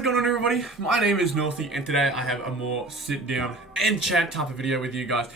What is going on, everybody? My name is Northy, and today I have a more sit down and chat type of video with you guys.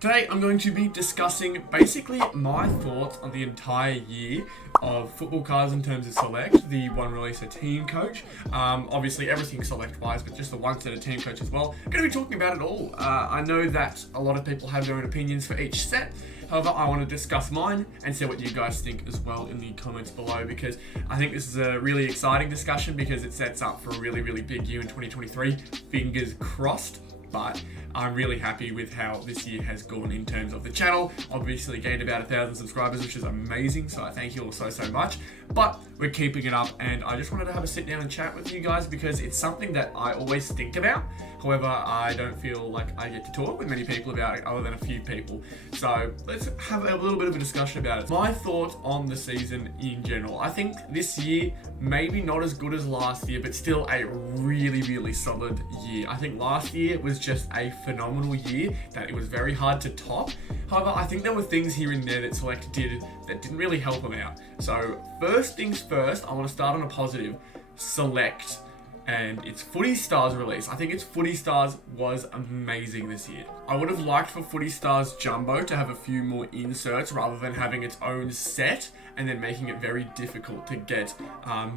Today I'm going to be discussing basically my thoughts on the entire year of football cards in terms of Select, the one release a team coach, obviously everything Select wise, but just the one set of team coach as well. I'm going to be talking about it all. I know that a lot of people have their own opinions for each set. However, I want to discuss mine and see what you guys think as well in the comments below, because I think this is a really exciting discussion because it sets up for a really, really big year in 2023. Fingers crossed. But I'm really happy with how this year has gone in terms of the channel. Obviously gained about 1,000 subscribers, which is amazing, so I thank you all so much. But we're keeping it up, and I just wanted to have a sit down and chat with you guys because it's something that I always think about. However, I don't feel like I get to talk with many people about it other than a few people. So let's have a little bit of a discussion about it. My thoughts on the season in general. I think this year, maybe not as good as last year, but still a really, really solid year. I think last year was just a phenomenal year that it was very hard to top. However, I think there were things here and there that Select did that didn't really help them out. So first things first, I want to start on a positive. Select and its Footy Stars release. I think its Footy Stars was amazing this year. I would have liked for Footy Stars Jumbo to have a few more inserts rather than having its own set and then making it very difficult to get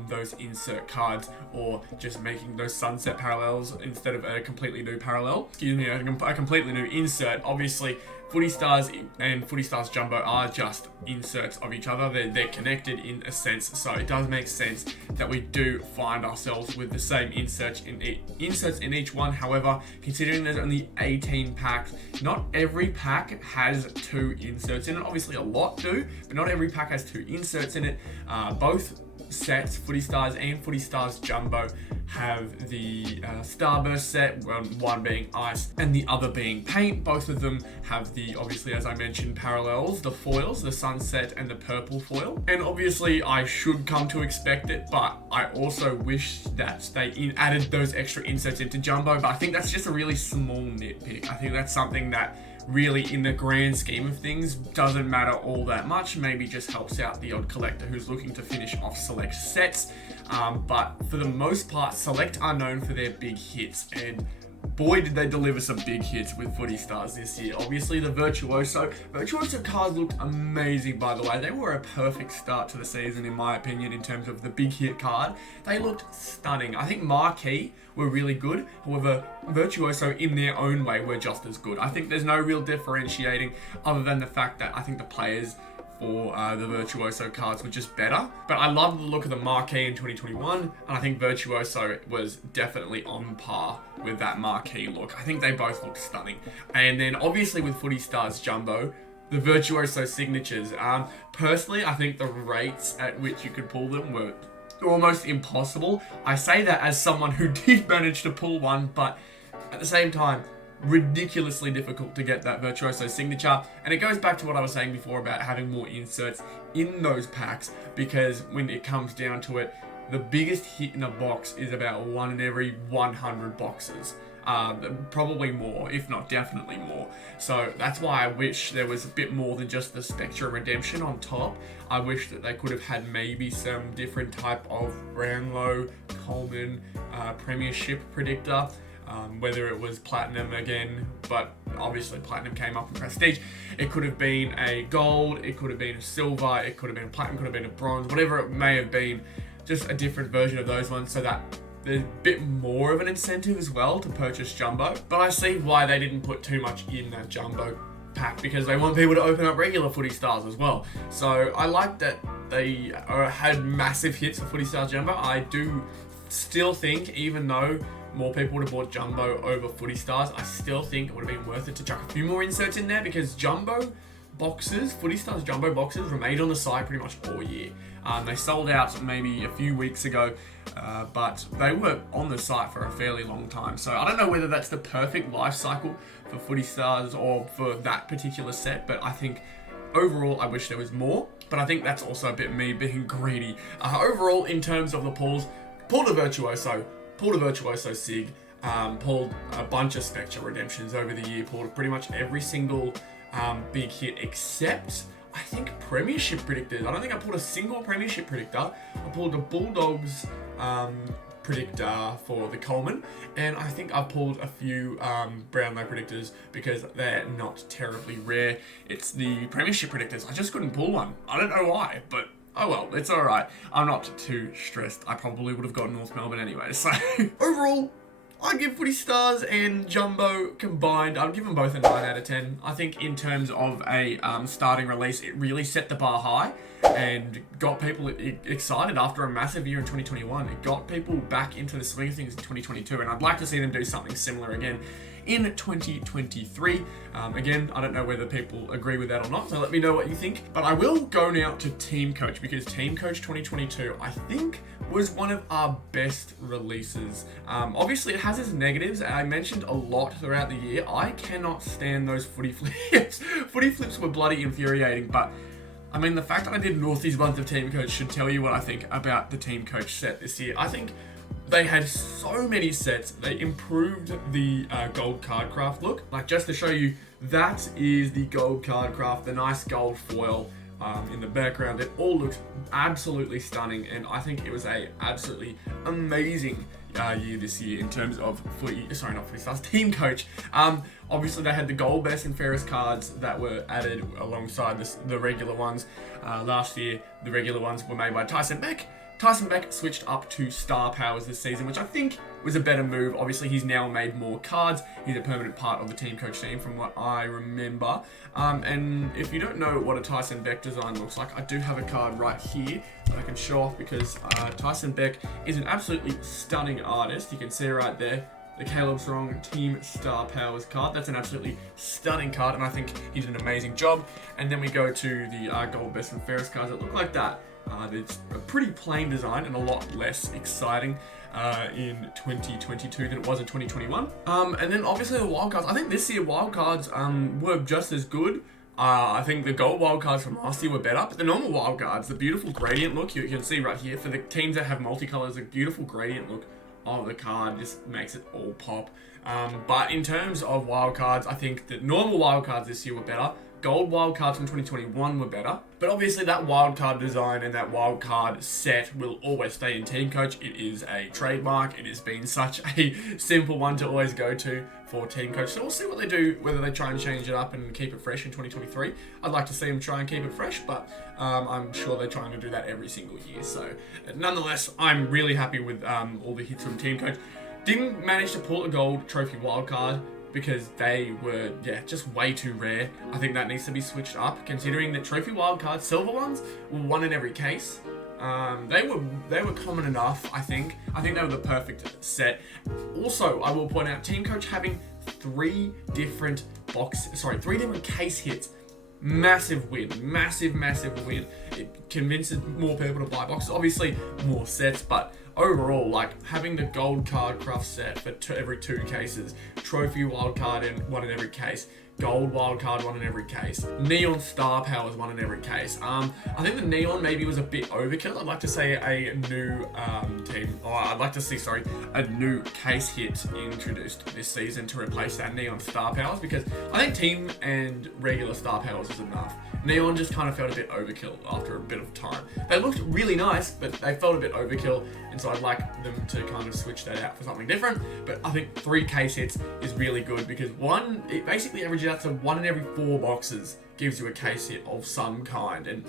those insert cards, or just making those sunset parallels instead of a completely new parallel. Excuse me, a completely new insert. Obviously, Footy Stars and Footy Stars Jumbo are just inserts of each other. They're connected in a sense, so it does make sense that we do find ourselves with the same inserts in each one. However, considering there's only 18 packs, not every pack has 2 inserts in it. Obviously a lot do, but not every pack has 2 inserts in it. Both sets, Footy Stars and Footy Stars Jumbo, have the Starburst set, one being ice and the other being paint. Both of them have the, obviously as I mentioned, parallels, the foils, the sunset and the purple foil. And obviously I should come to expect it, but I also wish that they added those extra inserts into Jumbo, but I think that's just a really small nitpick. I think that's something that really, in the grand scheme of things, doesn't matter all that much. Maybe just helps out the odd collector who's looking to finish off Select sets. But for the most part, Select are known for their big hits, and boy did they deliver some big hits with Footy Stars this year. Obviously the Virtuoso cards looked amazing, by the way. They were a perfect start to the season in my opinion in terms of the big hit card. They looked stunning. I think Marquee were really good. However, Virtuoso in their own way were just as good. I think there's no real differentiating other than the fact that I think the players for the Virtuoso cards were just better. But I love the look of the Marquee in 2021, and I think Virtuoso was definitely on par with that Marquee look. I think they both looked stunning. And then obviously with Footy Stars Jumbo, the Virtuoso signatures. Personally, I think the rates at which you could pull them were almost impossible. I say that as someone who did manage to pull one, but at the same time, ridiculously difficult to get that Virtuoso signature. And it goes back to what I was saying before about having more inserts in those packs, because when it comes down to it, the biggest hit in a box is about 1 in every 100 boxes. Probably more, if not definitely more. So that's why I wish there was a bit more than just the Spectra Redemption on top. I wish that they could have had maybe some different type of Brownlow, Coleman, Premiership predictor. Whether it was Platinum again, but obviously Platinum came up in Prestige. It could have been a Gold, it could have been a Silver, it could have been a Platinum, could have been a Bronze, whatever it may have been. Just a different version of those ones so that there's a bit more of an incentive as well to purchase Jumbo. But I see why they didn't put too much in that Jumbo pack, because they want people to open up regular Footy Stars as well. So I like that they had massive hits for Footy Stars Jumbo. I do still think, even though more people would have bought Jumbo over Footy Stars, I still think it would have been worth it to chuck a few more inserts in there, because Jumbo boxes, Footy Stars Jumbo boxes, remained on the site pretty much all year. They sold out maybe a few weeks ago, but they were on the site for a fairly long time. So I don't know whether that's the perfect life cycle for Footy Stars or for that particular set, but I think overall I wish there was more. But I think that's also a bit me being greedy. Overall, in terms of the pulls, pulled a Virtuoso Sig, pulled a bunch of Spectra Redemptions over the year, pulled pretty much every single big hit except, I think, Premiership predictors. I don't think I pulled a single Premiership predictor. I pulled the Bulldogs predictor for the Coleman, and I think I've pulled a few Brownlow predictors because they're not terribly rare. It's the Premiership predictors. I just couldn't pull one. I don't know why, but oh well, it's alright. I'm not too stressed. I probably would have got North Melbourne anyway, so overall, I'd give Footy Stars and Jumbo combined, I'd give them both a 9 out of 10. I think in terms of a starting release, it really set the bar high and got people excited after a massive year in 2021. It got people back into the swing of things in 2022, and I'd like to see them do something similar again in 2023. Again, I don't know whether people agree with that or not, so let me know what you think. But I will go now to Team Coach, because Team Coach 2022, I think, was one of our best releases. Obviously, it has its negatives, and I mentioned a lot throughout the year. I cannot stand those footy flips. Footy flips were bloody infuriating, but I mean, the fact that I did Northy's month of Team Coach should tell you what I think about the Team Coach set this year. I think they had so many sets. They improved the gold card craft look. Like, just to show you, that is the gold card craft, the nice gold foil in the background. It all looks absolutely stunning, and I think it was a absolutely amazing year this year in terms of Team Coach. Obviously, they had the gold, best and fairest cards that were added alongside the regular ones. Last year, the regular ones were made by Tyson Beck. Tyson Beck switched up to Star Powers this season, which I think was a better move. Obviously, he's now made more cards. He's a permanent part of the Team Coach team, from what I remember. And if you don't know what a Tyson Beck design looks like, I do have a card right here that I can show off, because Tyson Beck is an absolutely stunning artist. You can see right there, the Caleb Strong Team Star Powers card. That's an absolutely stunning card, and I think he did an amazing job. And then we go to the gold, best and fairest cards that look like that. It's a pretty plain design and a lot less exciting in 2022 than it was in 2021. And then obviously the wildcards. I think this year wildcards were just as good. I think the gold wildcards from last year were better, but the normal wildcards, the beautiful gradient look, you can see right here, for the teams that have multicolors, the beautiful gradient look of the card just makes it all pop. But in terms of wildcards, I think the normal wildcards this year were better. Gold wildcards from 2021 were better, but obviously that wildcard design and that wildcard set will always stay in Team Coach. It is a trademark. It has been such a simple one to always go to for Team Coach. So we'll see what they do, whether they try and change it up and keep it fresh in 2023. I'd like to see them try and keep it fresh, but I'm sure they're trying to do that every single year. So nonetheless, I'm really happy with all the hits from Team Coach. Didn't manage to pull a gold trophy wildcard, because they were, just way too rare. I think that needs to be switched up, considering that trophy wildcards, silver ones, were one in every case. They were common enough, I think. I think they were the perfect set. Also, I will point out, Team Coach having three different case hits. Massive win. Massive win. It convinces more people to buy boxes. Obviously, more sets, but overall, like, having the gold card craft set for every 2 cases, trophy wild card in one in every case, gold wild card one in every case, neon star powers one in every case. I think the neon maybe was a bit overkill. I'd like to see a new a new case hit introduced this season to replace that neon star powers, because I think team and regular star powers is enough. Neon just kind of felt a bit overkill after a bit of time. They looked really nice, but they felt a bit overkill, and so I'd like them to kind of switch that out for something different. But I think 3 case hits is really good, because it basically averages out to 1 in every 4 boxes gives you a case hit of some kind, and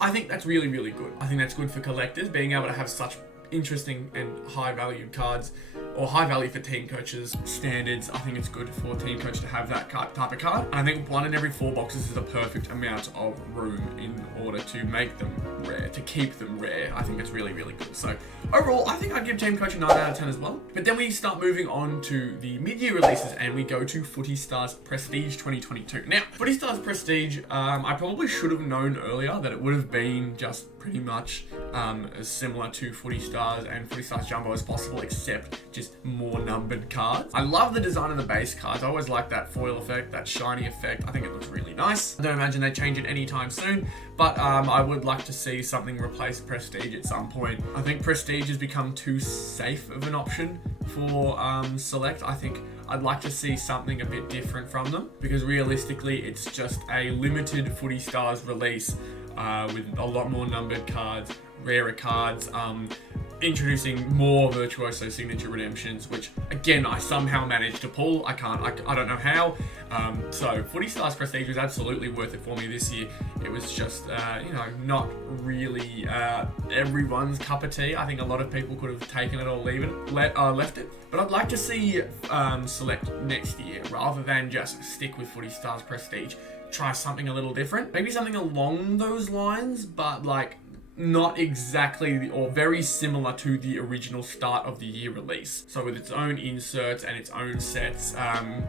I think that's really, really good. I think that's good for collectors, being able to have such interesting and high valued cards, or high value for Team Coach's standards. I think it's good for Team Coach to have that type of card. And I think 1 in every 4 boxes is a perfect amount of room in order to make them rare, to keep them rare. I think it's really, really good. So overall, I think I'd give Team Coach a 9 out of 10 as well. But then we start moving on to the mid-year releases, and we go to Footy Stars Prestige 2022. Now, Footy Stars Prestige, I probably should have known earlier that it would have been just pretty much as similar to Footy Stars and Footy Stars Jumbo as possible, except just more numbered cards. I love the design of the base cards. I always like that foil effect, that shiny effect. I think it looks really nice. I don't imagine they change it anytime soon, but I would like to see something replace Prestige at some point. I think Prestige has become too safe of an option for Select. I think I'd like to see something a bit different from them, because realistically, it's just a limited Footy Stars release with a lot more numbered cards, rarer cards. introducing more Virtuoso Signature Redemptions, which again I somehow managed to pull. I don't know how. So Footy Stars Prestige was absolutely worth it for me this year. It was just not really everyone's cup of tea. I think a lot of people could have taken it or left it. But I'd like to see Select next year rather than just stick with Footy Stars Prestige. Try something a little different, maybe something along those lines, but like not exactly or very similar to the original start of the year release. So with its own inserts and its own sets,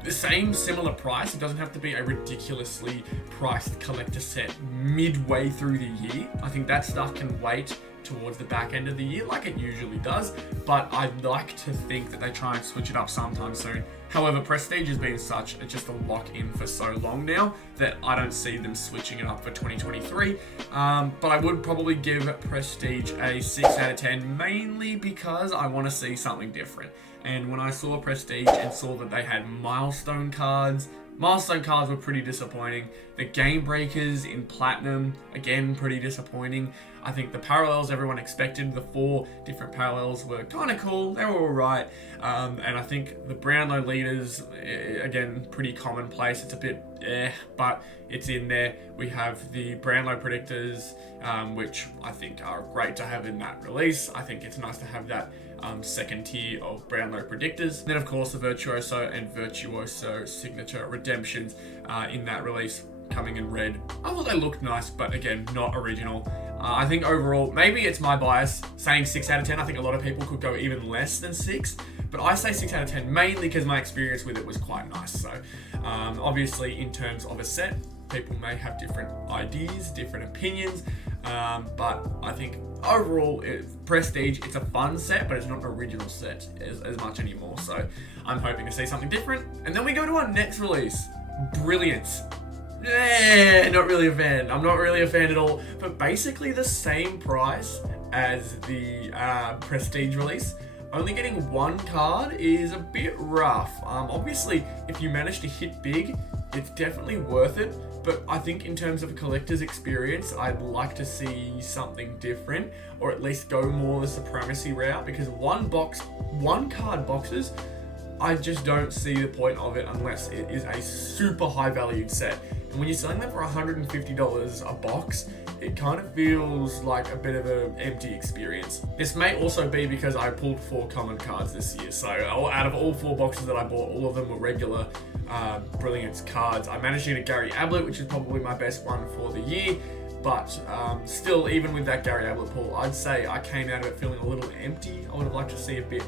the same similar price. It doesn't have to be a ridiculously priced collector set midway through the year. I think that stuff can wait towards the back end of the year like it usually does, but I'd like to think that they try and switch it up sometime soon. However, Prestige has been just a lock-in for so long now that I don't see them switching it up for 2023. But I would probably give Prestige a 6 out of 10, mainly because I want to see something different. And when I saw Prestige and saw that they had milestone cards were pretty disappointing. The Game Breakers in Platinum, again, pretty disappointing. I think the parallels everyone expected, the 4 different parallels were kind of cool. They were alright. And I think the Brownlow Leaders, again, pretty commonplace. It's a bit but it's in there. We have the Brownlow Predictors, which I think are great to have in that release. I think it's nice to have that second tier of Brownlow Predictors. Then, of course, the Virtuoso and Virtuoso Signature Redemptions in that release, coming in red. I thought they looked nice, but again, not original. I think overall, maybe it's my bias saying 6 out of 10. I think a lot of people could go even less than 6, but I say 6 out of 10 mainly because my experience with it was quite nice. So obviously in terms of a set, people may have different ideas, different opinions, but I think overall, Prestige, it's a fun set, but it's not an original set as much anymore. So I'm hoping to see something different. And then we go to our next release, Brilliance. Not really a fan. I'm not really a fan at all. But basically the same price as the Prestige release. Only getting 1 card is a bit rough. Obviously, if you manage to hit big, it's definitely worth it. But I think in terms of a collector's experience, I'd like to see something different, or at least go more the Supremacy route, because 1 card boxes, I just don't see the point of it unless it is a super high valued set. And when you're selling them for $150 a box, it kind of feels like a bit of an empty experience. This may also be because I pulled 4 common cards this year. So out of all 4 boxes that I bought, all of them were regular Brilliance cards. I managed to get a Gary Ablett, which is probably my best one for the year. But still, even with that Gary Ablett pull, I'd say I came out of it feeling a little empty. I would have liked to see a bit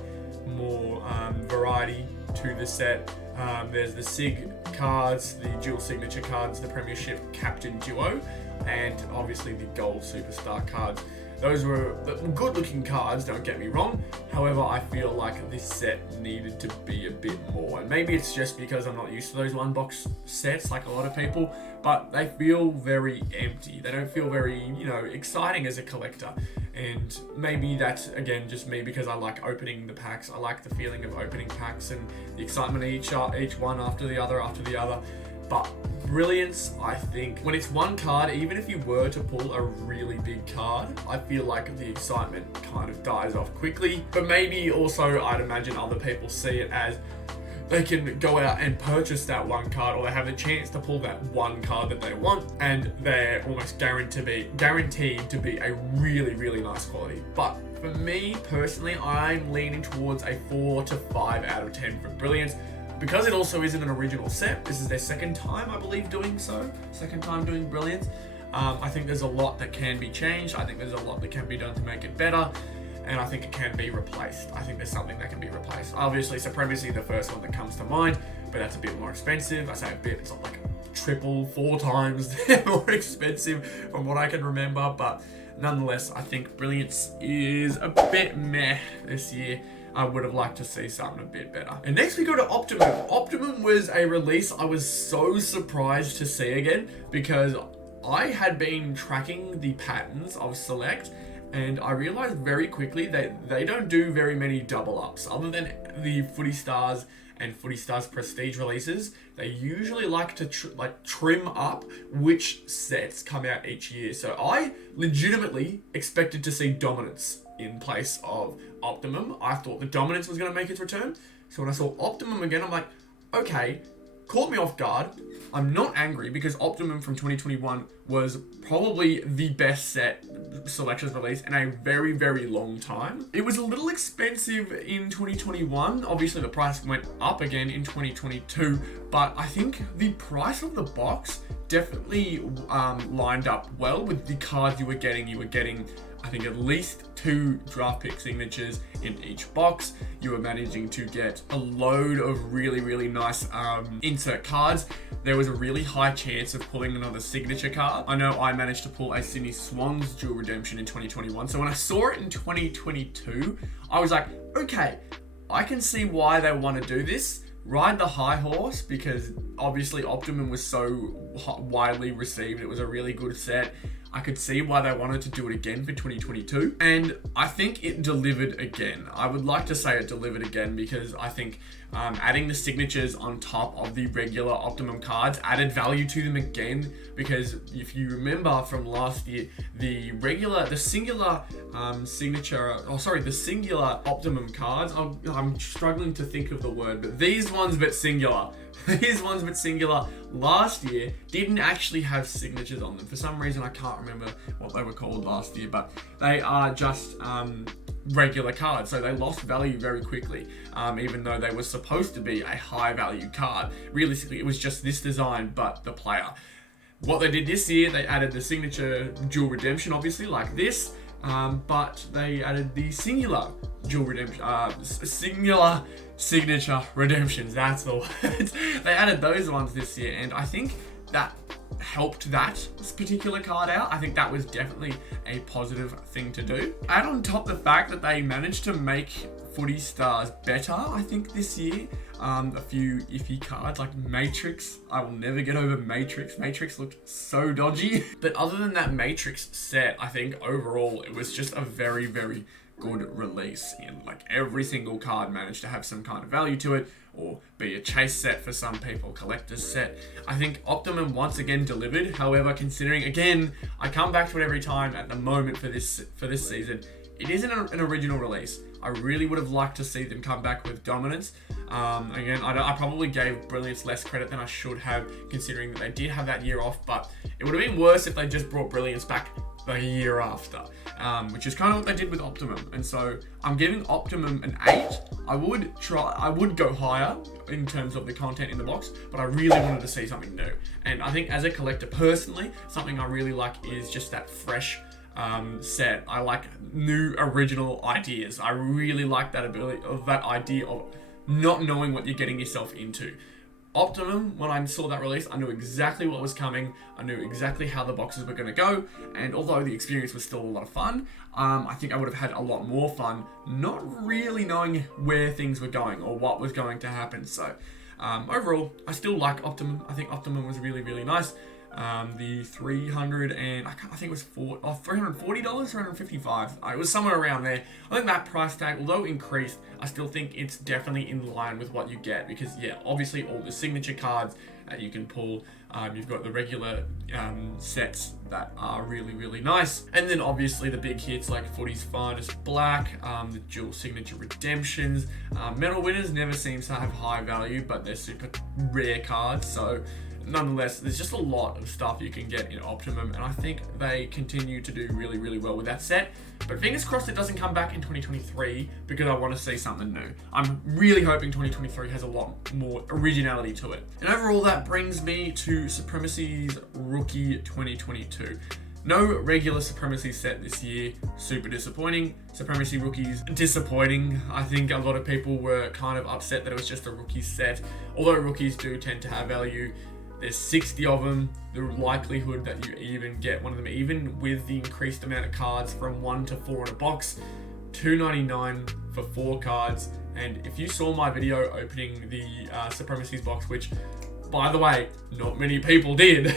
more variety to the set. There's the SIG cards, the dual signature cards, the Premiership Captain Duo, and obviously the Gold Superstar cards. Those were good looking cards, don't get me wrong. However, I feel like this set needed to be a bit more. And maybe it's just because I'm not used to those 1 box sets like a lot of people, but they feel very empty. They don't feel very, exciting as a collector. And maybe that's, again, just me because I like opening the packs. I like the feeling of opening packs and the excitement of each one after the other. But Brilliance, I think, when it's 1 card, even if you were to pull a really big card, I feel like the excitement kind of dies off quickly. But maybe also I'd imagine other people see it as they can go out and purchase that 1 card, or they have the chance to pull that 1 card that they want, and they're almost guaranteed to be a really, really nice quality. But for me personally, I'm leaning towards a 4 to 5 out of 10 for Brilliance. Because it also isn't an original set, this is their second time, I believe, doing so. Second time doing Brilliance. I think there's a lot that can be changed. I think there's a lot that can be done to make it better. And I think it can be replaced. I think there's something that can be replaced. Obviously, Supremacy, the first one that comes to mind, but that's a bit more expensive. I say a bit, it's not like 4 times more expensive from what I can remember. But nonetheless, I think Brilliance is a bit meh this year. I would have liked to see something a bit better. And next we go to Optimum. Optimum was a release I was so surprised to see again, because I had been tracking the patterns of Select, and I realized very quickly that they don't do very many double ups. Other than the Footy Stars and Footy Stars Prestige releases, they usually like to trim up which sets come out each year. So I legitimately expected to see Dominance in place of Optimum. I thought the Dominance was going to make its return. So when I saw Optimum again, I'm like, okay, caught me off guard. I'm not angry because Optimum from 2021 was probably the best set selections release in a very, very long time. It was a little expensive in 2021. Obviously, the price went up again in 2022, but I think the price of the box definitely lined up well with the cards you were getting. You were getting, I think, at least 2 draft pick signatures in each box. You were managing to get a load of really, really nice insert cards. There was a really high chance of pulling another signature card. I know I managed to pull a Sydney Swans dual redemption in 2021. So when I saw it in 2022, I was like, okay, I can see why they want to do this. Ride the high horse, because obviously Optimum was so widely received. It was a really good set. I could see why they wanted to do it again for 2022. And I think it delivered again. I would like to say it delivered again because I think adding the signatures on top of the regular Optimum cards added value to them again. Because if you remember from last year, the singular Optimum cards, I'm struggling to think of the word, but these ones but singular. These ones but singular last year didn't actually have signatures on them. For some reason, I can't remember what they were called last year, but they are just regular cards. So they lost value very quickly, even though they were supposed to be a high value card. Realistically, it was just this design, but the player. What they did this year, they added the signature dual redemption, obviously, like this. But they added the singular dual redemption, singular signature redemptions. That's the words. They added those ones this year, and I think that helped that particular card out. I think that was definitely a positive thing to do. Add on top the fact that they managed to make footy stars better, I think, this year. A few iffy cards like Matrix. I will never get over Matrix. Matrix looked so dodgy. But other than that Matrix set, I think overall it was just a very, very good release. And like every single card managed to have some kind of value to it, or be a chase set for some people, collector's set. I think Optimum once again delivered. However, considering, again, I come back to it every time at the moment for this season, it isn't an original release. I really would have liked to see them come back with Dominance. Again, I probably gave Brilliance less credit than I should have, considering that they did have that year off, but it would have been worse if they just brought Brilliance back the year after, which is kind of what they did with Optimum. And so I'm giving Optimum an 8. I would go higher in terms of the content in the box, but I really wanted to see something new. And I think as a collector personally, something I really like is just that fresh set. I like new original ideas. I really like that ability of that idea of not knowing what you're getting yourself into. Optimum, when I saw that release, I knew exactly what was coming. I knew exactly how the boxes were going to go, and although the experience was still a lot of fun, I think I would have had a lot more fun not really knowing where things were going or what was going to happen. So overall, I still like Optimum. I think Optimum was really, really nice. The $300 and I think it was $340, $355. It was somewhere around there. I think that price tag, although increased, I still think it's definitely in line with what you get, because yeah, obviously all the signature cards that you can pull. You've got the regular sets that are really, really nice, and then obviously the big hits like Footy's Finest Black, the dual signature redemptions. Medal winners never seems to have high value, but they're super rare cards, so nonetheless, there's just a lot of stuff you can get in Optimum, and I think they continue to do really, really well with that set. But fingers crossed it doesn't come back in 2023, because I want to see something new. I'm really hoping 2023 has a lot more originality to it. And overall, that brings me to Supremacy's Rookie 2022. No regular Supremacy set this year. Super disappointing. Supremacy Rookies, disappointing. I think a lot of people were kind of upset that it was just a rookie set. Although rookies do tend to have value, there's 60 of them. The likelihood that you even get one of them, even with the increased amount of cards from 1 to 4 in a box, $2.99 for 4 cards. And if you saw my video opening the Supremacy's box, which, by the way, not many people did,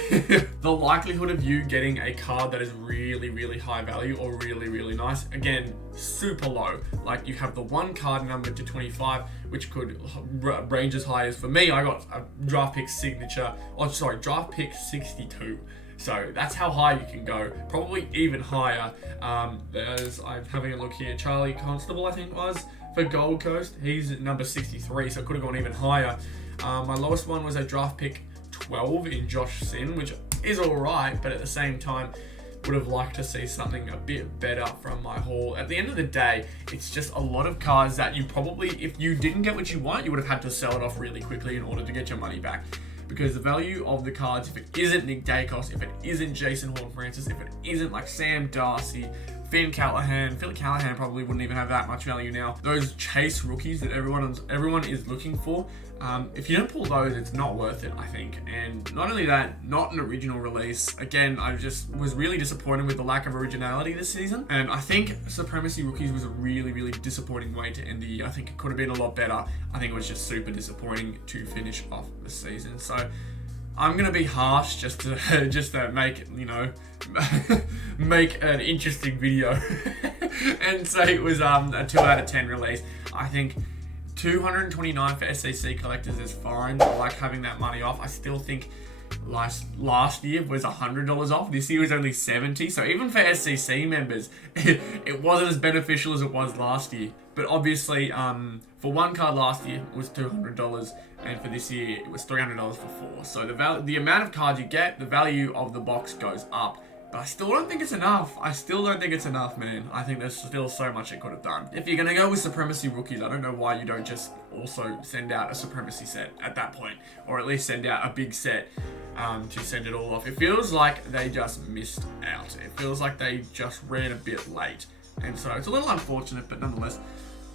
the likelihood of you getting a card that is really, really high value or really, really nice, again, super low. Like, you have the 1 card number to 25, which could range as high as, for me, I got a draft pick 62. So that's how high you can go, probably even higher. I'm having a look here. Charlie Constable, I think it was, for Gold Coast. He's at number 63, so it could have gone even higher. My lowest one was a draft pick 12 in Josh Sin, which is alright, but at the same time, would have liked to see something a bit better from my haul. At the end of the day, it's just a lot of cards that you probably, if you didn't get what you want, you would have had to sell it off really quickly in order to get your money back. Because the value of the cards, if it isn't Nick Dacos, if it isn't Jason Horn-Francis, if it isn't like Sam Darcy, Phil Callahan probably wouldn't even have that much value now. Those chase rookies that everyone is looking for, if you don't pull those, it's not worth it, I think. And not only that, not an original release. Again, I just was really disappointed with the lack of originality this season. And I think Supremacy Rookies was a really, really disappointing way to end the year. I think it could have been a lot better. I think it was just super disappointing to finish off the season. So I'm gonna be harsh just to make, you know, make an interesting video and say it was a 2 out of 10 release. I think 229 for SCC collectors is fine. I like having that money off. I still think last year was $100 off. This year was only $70. So even for SCC members, it wasn't as beneficial as it was last year. But obviously, for one card last year it was $200, and for this year it was $300 for 4. So the amount of cards you get, the value of the box goes up. But I still don't think it's enough. I still don't think it's enough, man. I think there's still so much it could have done. If you're going to go with Supremacy Rookies, I don't know why you don't just also send out a Supremacy set at that point. Or at least send out a big set to send it all off. It feels like they just missed out. It feels like they just ran a bit late. And so it's a little unfortunate, but nonetheless,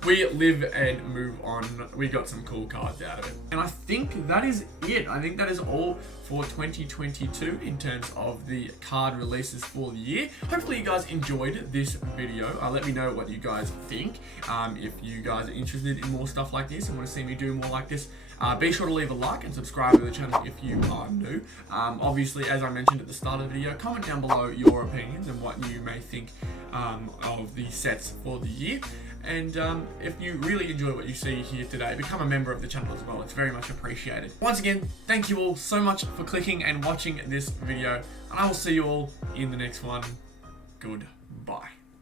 we live and move on. We got some cool cards out of it. And I think that is it. I think that is all for 2022 in terms of the card releases for the year. Hopefully you guys enjoyed this video. Let me know what you guys think. If you guys are interested in more stuff like this and want to see me do more like this, be sure to leave a like and subscribe to the channel if you are new. Obviously, as I mentioned at the start of the video, comment down below your opinions and what you may think of the sets for the year. And if you really enjoy what you see here today, become a member of the channel as well. It's very much appreciated. Once again, thank you all so much for clicking and watching this video, and I will see you all in the next one. Goodbye.